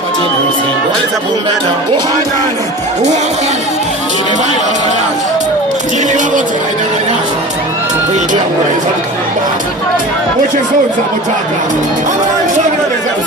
What is a boom better? Oh, give me my one. Give me my one. Which is so Zamutaka. Somebody say